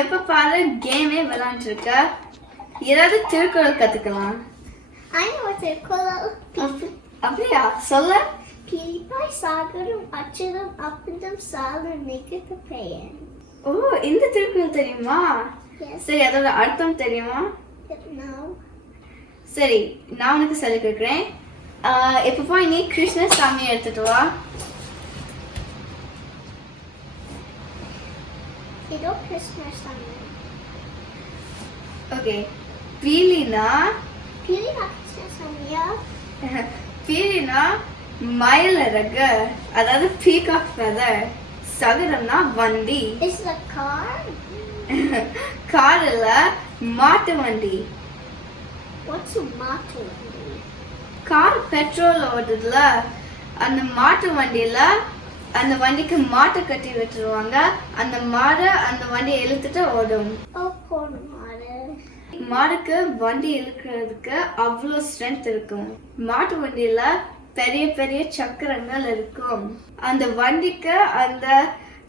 எப்ப பாரு கேமே விளையாண்டு இருக்க. ஏதாவது திருக்குறள் கத்துக்கலாம். அப்படியா? சொல்ல. பிலிப்பாய் சாகரும் அச்சரும் அப்பந்தம் சாலும் நிகழ்த்த பெயர். ஓ, இந்த திருக்குறள் தெரியுமா? சரி, அதோட அர்த்தம் தெரியுமா? சரி, நான் உனக்கு சொல்லி கொடுக்குறேன். இப்ப போய் நீ கிருஷ்ண சாமி எடுத்துட்டு வா. இதோ கிருஷ்ண சாமி. ஓகே. பீலினா கிருஷ்ண சாமியா? பீலினா மயிலழகு, அதாவது பீகாக் ஃபெதர். சகரம்னா வண்டி. Is it a car? Car இல்ல, மாட்டு வண்டி. What's a மாட்டு வண்டி? கார் பெட்ரோல் ஓடுதுல, அந்த மாட்டு வண்டியில அந்த வண்டிக்கு மாட்டை கட்டி விட்டுருவாங்க. அந்த மாடு அந்த வண்டியை இழுத்துட்டு ஓடும். மாடுக்கு வண்டி இழுக்கிறதுக்கு அவ்வளோ ஸ்ட்ரென்த் இருக்கும். மாட்டு வண்டியில பெரிய பெரிய சக்கரங்கள் இருக்கும். அந்த வண்டிக்கு அந்த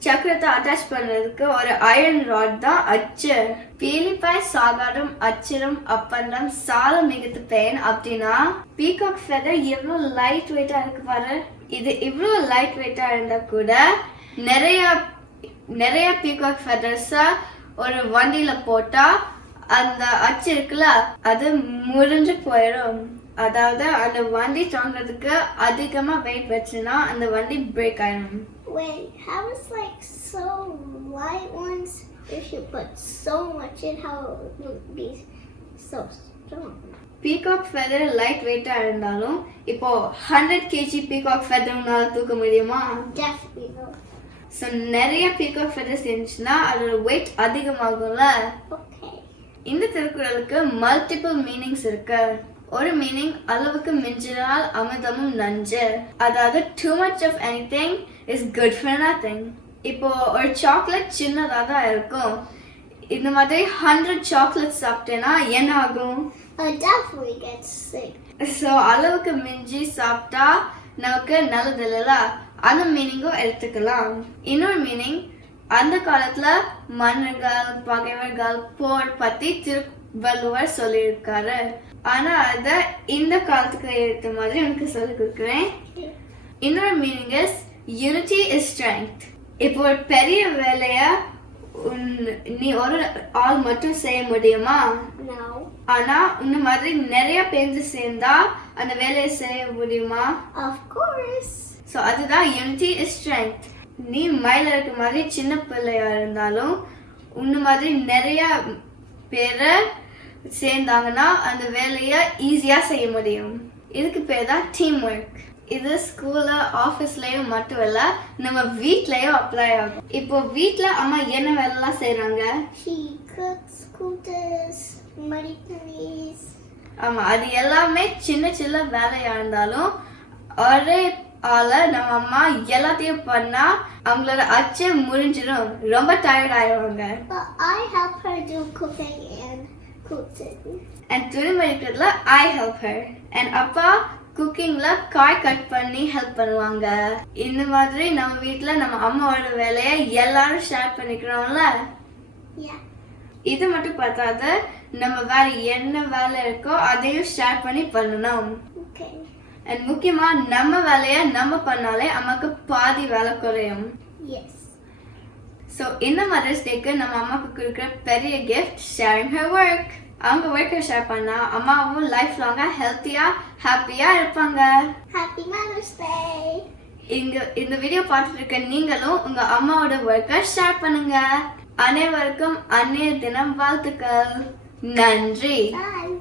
சக்கரத்தை அட்டாச் பண்றதுக்கு ஒரு அயர்ன் ராட் தான் அச்சு. பீலிப்பாய் சாகாடும் அச்சிரும் அப்பந்தம் சால மிகுத்து பெயன். அப்படின்னா பீகாக் ஃபெதர் எவ்வளவு லைட் வெயிட்டா இருக்கு பாரு. இது இவ்வளவு லைட் வெயிட்டா இருந்தா கூட நிறைய பீகாக் ஃபெதர்ஸ ஒரு வண்டியில போட்டா அந்த அச்சு இருக்குல்ல, அது முறிஞ்சு போயிடும். அதாவது அந்த வண்டி தாங்கிறதுக்கு அதிகமா வெயிட் வச்சுனா அந்த வண்டி பிரேக் ஆயிடும். Wait, how is like so light ones? If you put so much in, how it would be so strong? Peacock feather light வெயிட்டா இருந்தாலும் இப்போ 100 kg பீகாக் ஃபெதர்னால தூக்க முடியுமா? Definitely no. So நிறைய பீகாக் ஃபெதர்ஸ் இருந்துச்சுன்னா அதோட வெயிட் அதிகமாகும்ல. Okay. இந்த திருக்குறளுக்கு மல்டிபிள் மீனிங்ஸ் இருக்கு. ஒரு மீனிங் அளவுக்கு மிஞ்சினால் அமிர்தமும் நஞ்சு. அதாவது too much of anything is good for nothing. இப்போ ஒரு சாக்லேட் சின்னதாக தான் இருக்கும். இந்த மாதிரி 100 சாக்லேட் சாப்பிட்டேன்னா என்ன ஆகும்? Definitely get sick. ஸோ அளவுக்கு மிஞ்சி சாப்பிட்டா நமக்கு நல்லது இல்லைல்ல, அந்த மீனிங்கும் எடுத்துக்கலாம். இன்னொரு மீனிங், அந்த காலத்துல மன்னர்கள் பகைவர்கள் போர் பத்தி திருவள்ளுவர் சொல்லியிருக்காரு. ஆனா அத இந்த காலத்துக்கு ஏற்ற மாதிரி எனக்கு சொல்லி கொடுக்குறேன். இன்னொரு meaning is unity is strength. இப்போ ஒரு பெரிய வேலைய நீ ஒரு ஆள் மட்டும் செய்ய முடியுமா? ஆனா இந்த மாதிரி நிறைய பேர் சேர்ந்தா அந்த வேலையை செய்ய முடியுமா? Of course. சோ அதுதான் யூனிட்டி இஸ் ஸ்ட்ரெங்த். நீ மயில இருக்க மாதிரி சின்ன பிள்ளையா இருந்தாலும் உன்ன மாதிரி நிறைய பேரை சேர்ந்தாங்கன்னா அந்த வேலையை ஈஸியா செய்ய முடியும். இதுக்கு பேர் தான் டீம் ஒர்க். இது ஸ்கூல்ல ஆஃபீஸ்லயும் மட்டும் இல்ல, நம்ம வீட்லயும் அப்ளை ஆகும். இப்போ வீட்ல அம்மா என்ன வேலைலாம் செய்யறாங்க? She cooks, scooters, muddies. ஆமா, அது எல்லாமே சின்ன சின்ன வேலையா இருந்தாலும் ஒரே ஆள நம்ம அம்மா எல்லாத்தையும் பண்ணா அவங்களோட அச்சு முறிஞ்சிடும், ரொம்ப டயர்ட் ஆயிடுவாங்க. But I help her do cooking and cooking. And துணி மடிக்கிறதுல I help her. And அப்பா குக்கிங்ல காய் கட் பண்ணி ஹெல்ப் பண்ணுவாங்க. இந்த மாதிரி நம்ம வீட்ல நம்ம அம்மாவோட வேலையை எல்லாரும் ஷேர் பண்ணிக்கிறோம்ல. இது மட்டும் பார்த்தாது, நம்ம வேற என்ன வேலை இருக்கோ அதையும் ஷேர் பண்ணி பண்ணணும். அண்ட் முக்கியமா நம்ம வேலையை நம்ம பண்ணாலே அம்மாக்கு பாதி வேலை குறையும். ஸோ இந்த மதர்ஸ் டேக்கு நம்ம அம்மாக்கு கொடுக்குற பெரிய கிஃப்ட் ஷேரிங் ஹர் ஒர்க். அவங்க ஒர்க்கை ஷேர் பண்ணா அம்மாவும் லைஃப் லாங்கா ஹெல்த்தியா ஹாப்பியா இருப்பாங்க. Happy mother's day. இந்த வீடியோ பார்த்துட்டு இருக்க நீங்களும் உங்க அம்மாவோட ஒர்க்கை ஷேர் பண்ணுங்க. அனைவருக்கும் அன்னைய தினம் வாழ்த்துக்கள். நன்றி. Bye.